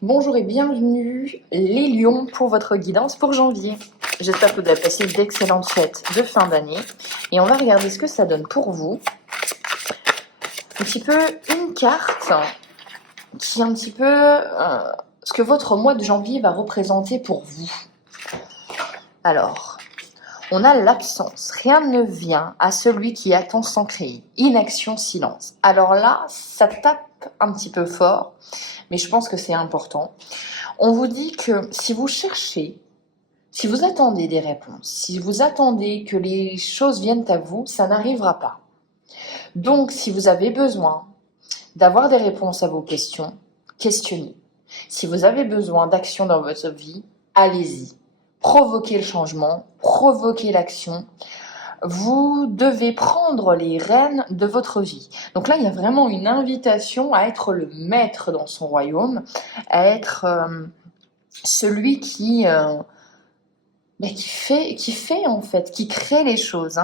Bonjour et bienvenue les lions pour votre guidance pour janvier. J'espère que vous avez passé d'excellentes fêtes de fin d'année et on va regarder ce que ça donne pour vous. Un petit peu une carte qui est un petit peu ce que votre mois de janvier va représenter pour vous. Alors, on a l'absence. Rien ne vient à celui qui attend sans créer. Inaction, silence. Alors là, ça tape un petit peu fort, mais je pense que c'est important. On vous dit que si vous cherchez, si vous attendez des réponses, si vous attendez que les choses viennent à vous, ça n'arrivera pas. Donc, si vous avez besoin d'avoir des réponses à vos questions, questionnez. Si vous avez besoin d'action dans votre vie, allez-y. Provoquez le changement, provoquez l'action. Vous devez prendre les rênes de votre vie. Donc là, il y a vraiment une invitation à être le maître dans son royaume, à être celui qui fait en fait, qui crée les choses.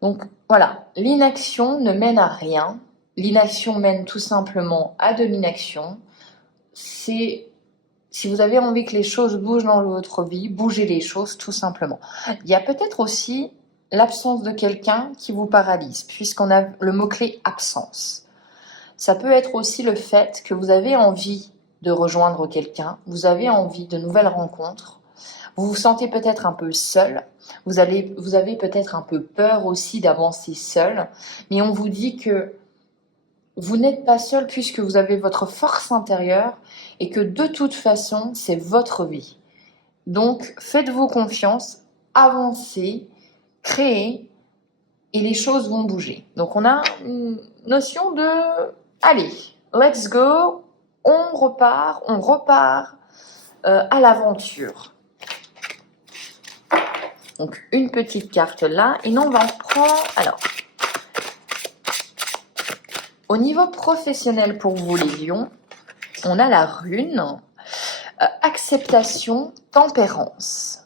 Donc voilà, l'inaction ne mène à rien. L'inaction mène tout simplement à de l'inaction. Si vous avez envie que les choses bougent dans votre vie, bougez les choses tout simplement. Il y a peut-être aussi l'absence de quelqu'un qui vous paralyse, puisqu'on a le mot-clé absence. Ça peut être aussi le fait que vous avez envie de rejoindre quelqu'un, vous avez envie de nouvelles rencontres, vous vous sentez peut-être un peu seul, vous avez peut-être un peu peur aussi d'avancer seul, mais on vous dit que vous n'êtes pas seul puisque vous avez votre force intérieure et que de toute façon, c'est votre vie. Donc, faites-vous confiance, avancez, créez et les choses vont bouger. Donc, on a une notion de « allez, let's go », on repart à l'aventure. Donc, une petite carte là et nous, on va en prendre... Alors, au niveau professionnel pour vous les lions, on a la rune acceptation, tempérance.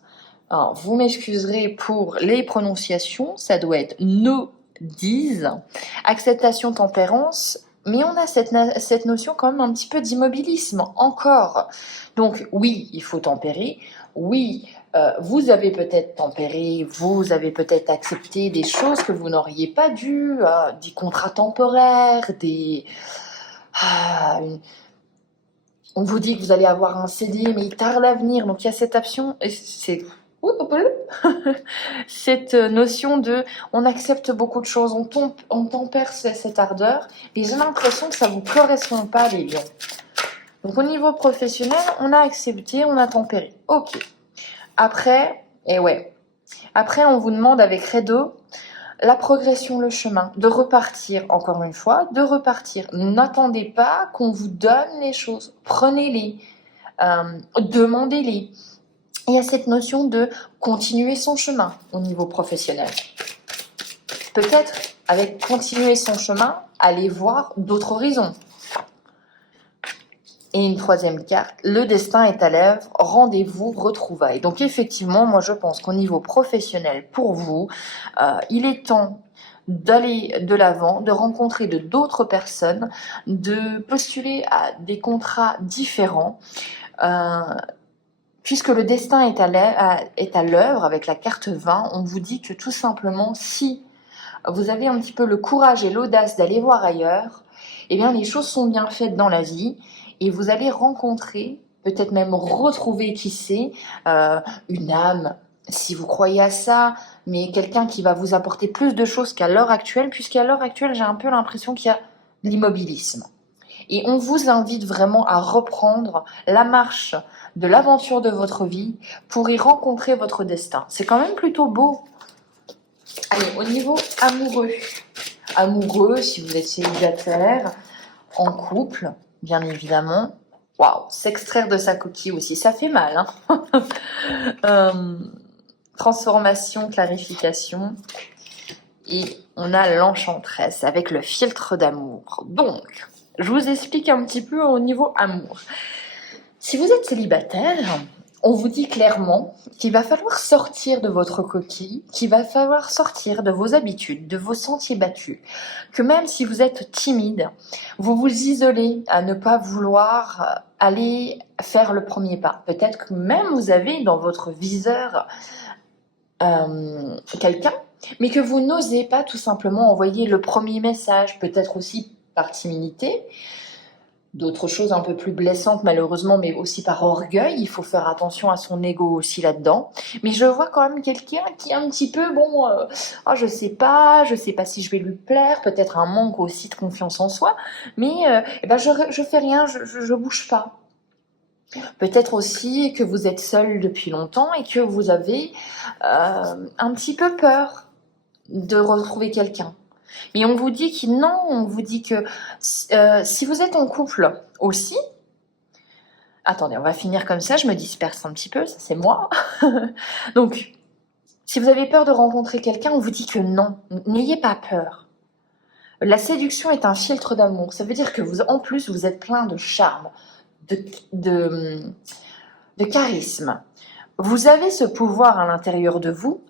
Alors, vous m'excuserez pour les prononciations, ça doit être no-dise, acceptation, tempérance, mais on a cette notion quand même un petit peu d'immobilisme encore. Donc oui, il faut tempérer, oui, vous avez peut-être tempéré, vous avez peut-être accepté des choses que vous n'auriez pas dû, des contrats temporaires, on vous dit que vous allez avoir un CD, mais il tarde à venir. Donc il y a cette option, cette notion de, on accepte beaucoup de choses, on tempère cette ardeur, mais j'ai l'impression que ça vous correspond pas, les lions. Donc au niveau professionnel, on a accepté, on a tempéré. Ok. Après, Après, on vous demande avec Redo la progression, le chemin, de repartir, encore une fois, de repartir. N'attendez pas qu'on vous donne les choses, prenez-les, demandez-les. Il y a cette notion de continuer son chemin au niveau professionnel. Peut-être, avec continuer son chemin, aller voir d'autres horizons. Et une troisième carte, le destin est à l'œuvre, rendez-vous, retrouvailles. Donc effectivement, moi je pense qu'au niveau professionnel, pour vous, il est temps d'aller de l'avant, de rencontrer d'autres personnes, de postuler à des contrats différents, puisque le destin est à l'œuvre avec la carte 20, on vous dit que tout simplement, si vous avez un petit peu le courage et l'audace d'aller voir ailleurs, eh bien les choses sont bien faites dans la vie. Et vous allez rencontrer, peut-être même retrouver, qui sait, une âme, si vous croyez à ça, mais quelqu'un qui va vous apporter plus de choses qu'à l'heure actuelle, puisqu'à l'heure actuelle, j'ai un peu l'impression qu'il y a de l'immobilisme. Et on vous invite vraiment à reprendre la marche de l'aventure de votre vie pour y rencontrer votre destin. C'est quand même plutôt beau. Allez, au niveau amoureux. Amoureux, si vous êtes célibataire, en couple, bien évidemment. Waouh, s'extraire de sa coquille aussi, ça fait mal. Transformation, clarification. Et on a l'enchanteresse avec le filtre d'amour. Donc, je vous explique un petit peu au niveau amour. Si vous êtes célibataire, on vous dit clairement qu'il va falloir sortir de votre coquille, qu'il va falloir sortir de vos habitudes, de vos sentiers battus, que même si vous êtes timide, vous vous isolez à ne pas vouloir aller faire le premier pas. Peut-être que même vous avez dans votre viseur quelqu'un, mais que vous n'osez pas tout simplement envoyer le premier message, peut-être aussi par timidité. D'autres choses un peu plus blessantes malheureusement, mais aussi par orgueil, il faut faire attention à son ego aussi là-dedans. Mais je vois quand même quelqu'un qui est un petit peu, bon, je sais pas si je vais lui plaire, peut-être un manque aussi de confiance en soi, mais je fais rien, je bouge pas. Peut-être aussi que vous êtes seul depuis longtemps et que vous avez un petit peu peur de retrouver quelqu'un. Mais on vous dit que non, on vous dit que si vous êtes en couple aussi, attendez, on va finir comme ça, je me disperse un petit peu, ça c'est moi. Donc, si vous avez peur de rencontrer quelqu'un, on vous dit que non, n'ayez pas peur. La séduction est un filtre d'amour, ça veut dire que vous, en plus, vous êtes plein de charme, de charisme. Vous avez ce pouvoir à l'intérieur de vous,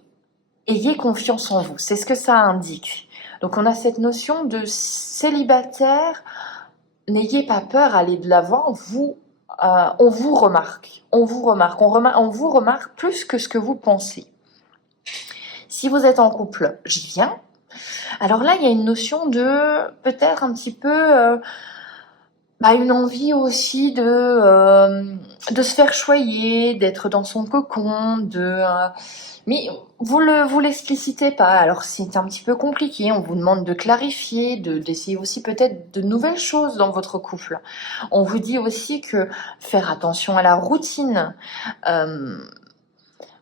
ayez confiance en vous, c'est ce que ça indique. Donc on a cette notion de célibataire, n'ayez pas peur, allez de l'avant, on vous remarque, on vous remarque plus que ce que vous pensez. Si vous êtes en couple, j'y viens. Alors là, il y a une notion de peut-être un petit peu une envie aussi de se faire choyer, d'être dans son cocon, mais vous l'explicitez pas. Alors c'est un petit peu compliqué. On vous demande de clarifier, d'essayer aussi peut-être de nouvelles choses dans votre couple. On vous dit aussi que faire attention à la routine.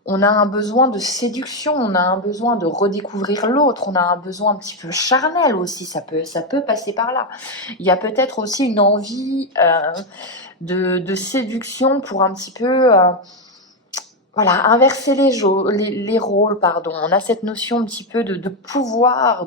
On a un besoin de séduction, on a un besoin de redécouvrir l'autre, on a un besoin un petit peu charnel aussi, ça peut passer par là. Il y a peut-être aussi une envie de séduction pour un petit peu inverser les rôles, pardon. On a cette notion un petit peu de pouvoir,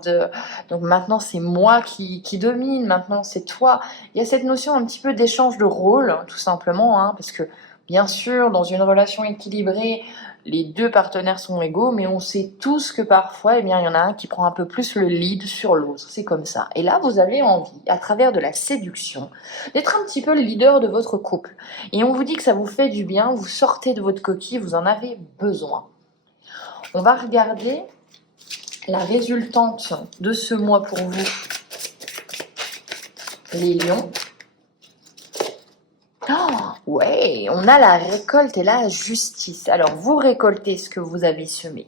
donc maintenant c'est moi qui domine, maintenant c'est toi. Il y a cette notion un petit peu d'échange de rôles, tout simplement, parce que bien sûr, dans une relation équilibrée, les deux partenaires sont égaux, mais on sait tous que parfois, il y en a un qui prend un peu plus le lead sur l'autre. C'est comme ça. Et là, vous avez envie, à travers de la séduction, d'être un petit peu le leader de votre couple. Et on vous dit que ça vous fait du bien, vous sortez de votre coquille, vous en avez besoin. On va regarder la résultante de ce mois pour vous, les lions. Ouais, on a la récolte et la justice. Alors, vous récoltez ce que vous avez semé.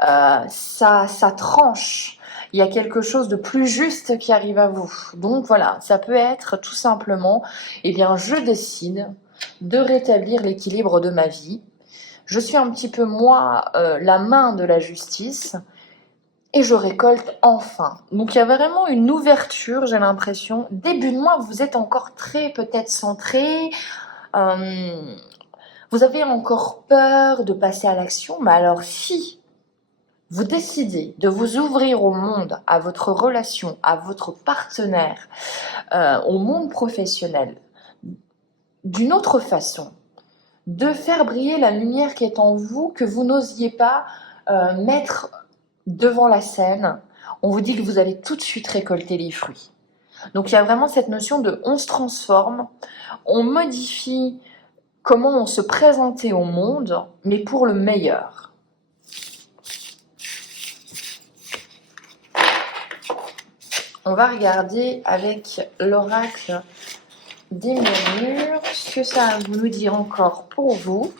Ça tranche. Il y a quelque chose de plus juste qui arrive à vous. Donc voilà, ça peut être tout simplement, je décide de rétablir l'équilibre de ma vie. Je suis un petit peu, moi, la main de la justice. Et je récolte enfin. Donc il y a vraiment une ouverture, j'ai l'impression. Début de mois, vous êtes encore très peut-être centré. Vous avez encore peur de passer à l'action. Mais alors si vous décidez de vous ouvrir au monde, à votre relation, à votre partenaire, au monde professionnel, d'une autre façon, de faire briller la lumière qui est en vous, que vous n'osiez pas mettre devant la scène, on vous dit que vous allez tout de suite récolter les fruits. Donc il y a vraiment cette notion de on se transforme, on modifie comment on se présentait au monde, mais pour le meilleur. On va regarder avec l'oracle des murmures ce que ça va nous dire encore pour vous.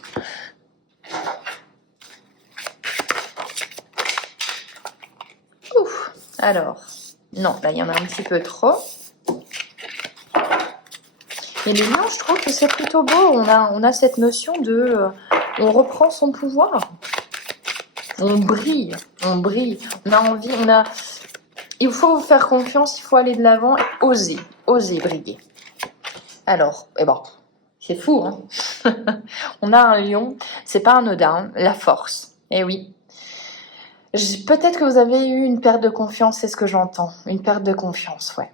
Alors, non, là, il y en a un petit peu trop. Mais les lions, je trouve que c'est plutôt beau. On a cette notion de... on reprend son pouvoir. On brille. On a envie, il faut vous faire confiance, il faut aller de l'avant et oser briller. Alors, c'est fou, hein. On a un lion, c'est pas anodin, la force. Eh oui. Peut-être que vous avez eu une perte de confiance, c'est ce que j'entends. Une perte de confiance, ouais.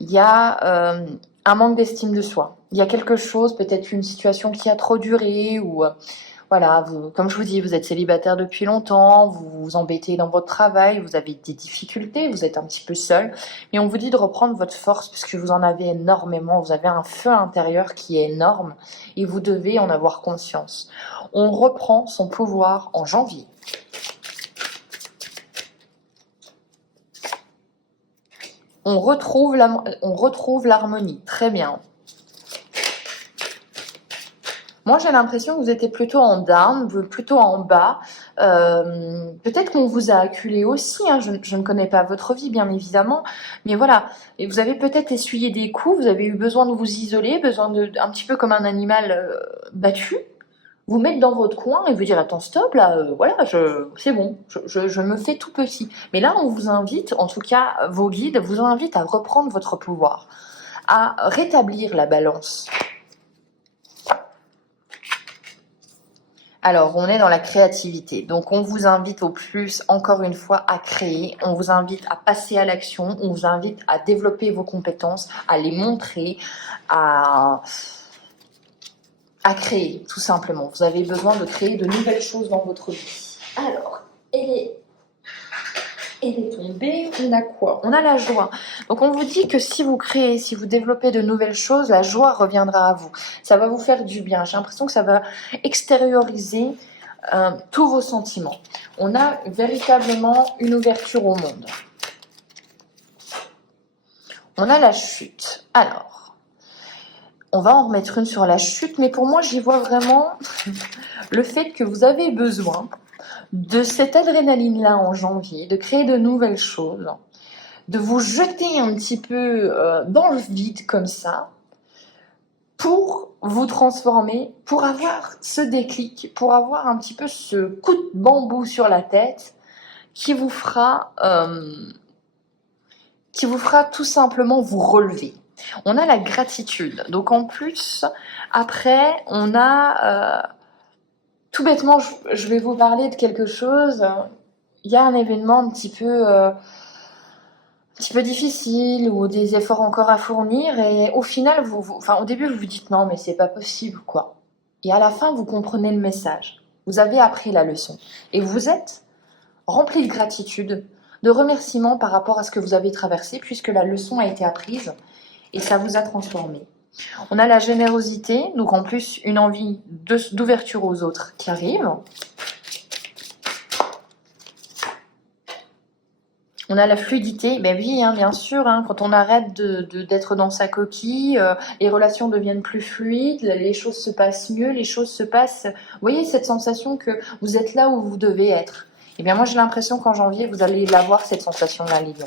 Il y a un manque d'estime de soi. Il y a quelque chose, peut-être une situation qui a trop duré ou voilà, comme je vous dis, vous êtes célibataire depuis longtemps, vous vous embêtez dans votre travail, vous avez des difficultés, vous êtes un petit peu seul. Mais on vous dit de reprendre votre force puisque vous en avez énormément. Vous avez un feu intérieur qui est énorme et vous devez en avoir conscience. On reprend son pouvoir en janvier. On retrouve l'harmonie. Très bien. Moi, j'ai l'impression que vous étiez plutôt en down, plutôt en bas. Peut-être qu'on vous a acculé aussi. Hein. Je ne connais pas votre vie, bien évidemment. Mais voilà, et vous avez peut-être essuyé des coups. Vous avez eu besoin de vous isoler, besoin un petit peu comme un animal battu. Vous mettre dans votre coin et vous dire attends stop là, voilà, c'est bon, je me fais tout petit. Mais là, on vous invite, en tout cas vos guides vous invitent à reprendre votre pouvoir, à rétablir la balance. Alors, on est dans la créativité. Donc, on vous invite au plus, encore une fois, à créer. On vous invite à passer à l'action. On vous invite à développer vos compétences, à les montrer, à créer, tout simplement. Vous avez besoin de créer de nouvelles choses dans votre vie. Alors, elle est tombée. On a quoi? On a la joie. Donc, on vous dit que si vous créez, si vous développez de nouvelles choses, la joie reviendra à vous. Ça va vous faire du bien. J'ai l'impression que ça va extérioriser tous vos sentiments. On a véritablement une ouverture au monde. On a la chute. Alors, on va en remettre une sur la chute, mais pour moi, j'y vois vraiment le fait que vous avez besoin de cette adrénaline-là en janvier, de créer de nouvelles choses, de vous jeter un petit peu dans le vide comme ça, pour vous transformer, pour avoir ce déclic, pour avoir un petit peu ce coup de bambou sur la tête qui vous fera tout simplement vous relever. On a la gratitude. Donc en plus, après, on a... tout bêtement, je vais vous parler de quelque chose. Il y a un événement un petit peu difficile ou des efforts encore à fournir et au final, au début, vous vous dites non, mais c'est pas possible, quoi. Et à la fin, vous comprenez le message. Vous avez appris la leçon. Et vous êtes rempli de gratitude, de remerciements par rapport à ce que vous avez traversé puisque la leçon a été apprise et ça vous a transformé. On a la générosité, donc en plus une envie d'ouverture aux autres qui arrive. On a la fluidité, ben oui, hein, bien sûr, hein, quand on arrête d'être dans sa coquille, les relations deviennent plus fluides, les choses se passent mieux, les choses se passent... Vous voyez cette sensation que vous êtes là où vous devez être. Eh bien moi j'ai l'impression qu'en janvier, vous allez l'avoir cette sensation-là, les lions.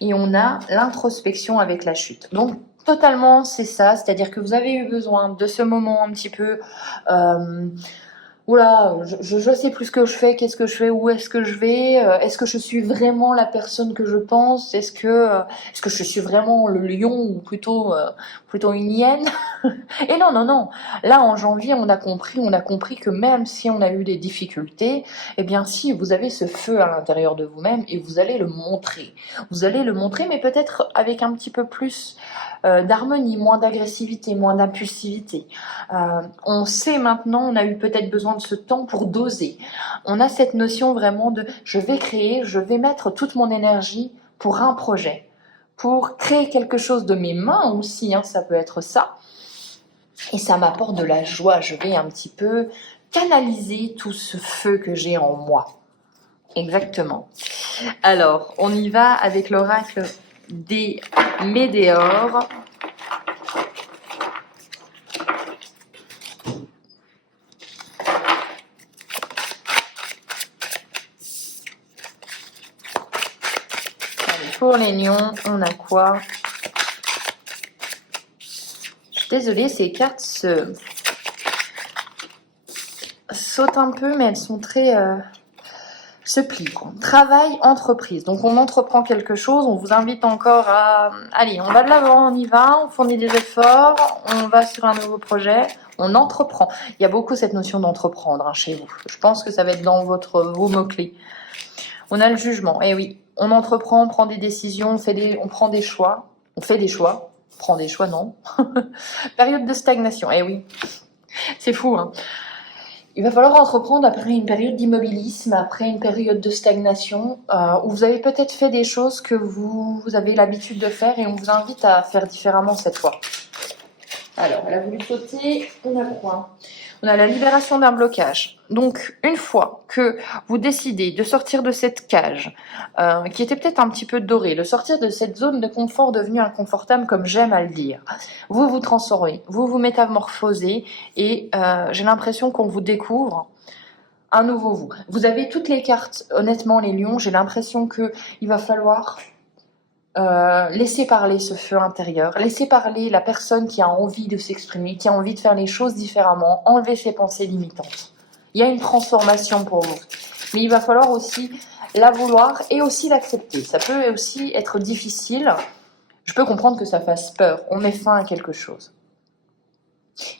Et on a l'introspection avec la chute. Donc totalement c'est ça, c'est-à-dire que vous avez eu besoin de ce moment un petit peu... oula, je sais plus ce que je fais, qu'est-ce que je fais, où est-ce que je vais, est-ce que je suis vraiment la personne que je pense, est-ce que je suis vraiment le lion ou plutôt une hyène. Et non, là en janvier on a compris que même si on a eu des difficultés, eh bien si vous avez ce feu à l'intérieur de vous-même et vous allez le montrer, mais peut-être avec un petit peu plus d'harmonie, moins d'agressivité, moins d'impulsivité. On sait maintenant, on a eu peut-être besoin de ce temps pour doser. On a cette notion vraiment de je vais créer, je vais mettre toute mon énergie pour un projet, pour créer quelque chose de mes mains aussi, hein, ça peut être ça. Et ça m'apporte de la joie, je vais un petit peu canaliser tout ce feu que j'ai en moi. Exactement. Alors, on y va avec l'oracle des météores. Allez, pour les lions, on a quoi? Je suis désolée, ces cartes sautent un peu, mais elles sont très... se plient. Travail, entreprise. Donc on entreprend quelque chose, on vous invite encore à... Allez, on va de l'avant, on y va, on fournit des efforts, on va sur un nouveau projet, on entreprend. Il y a beaucoup cette notion d'entreprendre chez vous. Je pense que ça va être dans vos mots-clés. On a le jugement. Eh oui, on entreprend, on prend des décisions, on prend des choix. On fait des choix. On prend des choix, non. Période de stagnation. Eh oui, c'est fou, hein. Il va falloir entreprendre après une période d'immobilisme, après une période de stagnation, où vous avez peut-être fait des choses que vous avez l'habitude de faire et on vous invite à faire différemment cette fois. Alors, elle a voulu sauter, on a quoi? On a la libération d'un blocage. Donc, une fois que vous décidez de sortir de cette cage, qui était peut-être un petit peu dorée, de sortir de cette zone de confort devenue inconfortable, comme j'aime à le dire, vous vous transformez, vous vous métamorphosez, et j'ai l'impression qu'on vous découvre un nouveau vous. Vous avez toutes les cartes, honnêtement, les lions, j'ai l'impression qu'il va falloir laisser parler ce feu intérieur, laisser parler la personne qui a envie de s'exprimer, qui a envie de faire les choses différemment, enlever ses pensées limitantes. Il y a une transformation pour vous. Mais il va falloir aussi la vouloir et aussi l'accepter. Ça peut aussi être difficile. Je peux comprendre que ça fasse peur. On met fin à quelque chose.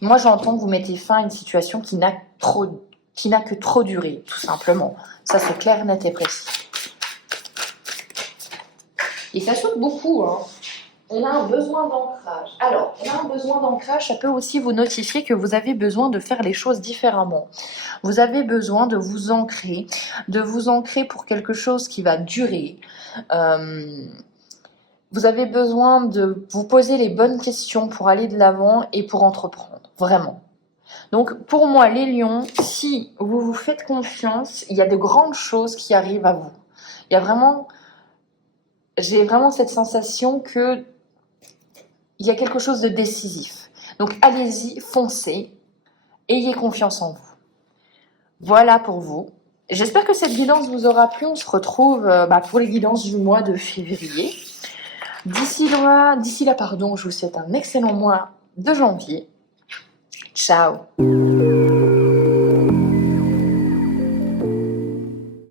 Moi, j'entends que vous mettez fin à une situation qui n'a que trop duré, tout simplement. Ça, c'est clair, net et précis. Et ça saute beaucoup, hein. On a un besoin d'ancrage. Alors, on a un besoin d'ancrage, ça peut aussi vous notifier que vous avez besoin de faire les choses différemment. Vous avez besoin de vous ancrer pour quelque chose qui va durer. Vous avez besoin de vous poser les bonnes questions pour aller de l'avant et pour entreprendre, vraiment. Donc, pour moi, les lions, si vous vous faites confiance, il y a de grandes choses qui arrivent à vous. J'ai vraiment cette sensation que il y a quelque chose de décisif. Donc allez-y, foncez, ayez confiance en vous. Voilà pour vous. J'espère que cette guidance vous aura plu. On se retrouve pour les guidances du mois de février. D'ici là, je vous souhaite un excellent mois de janvier. Ciao.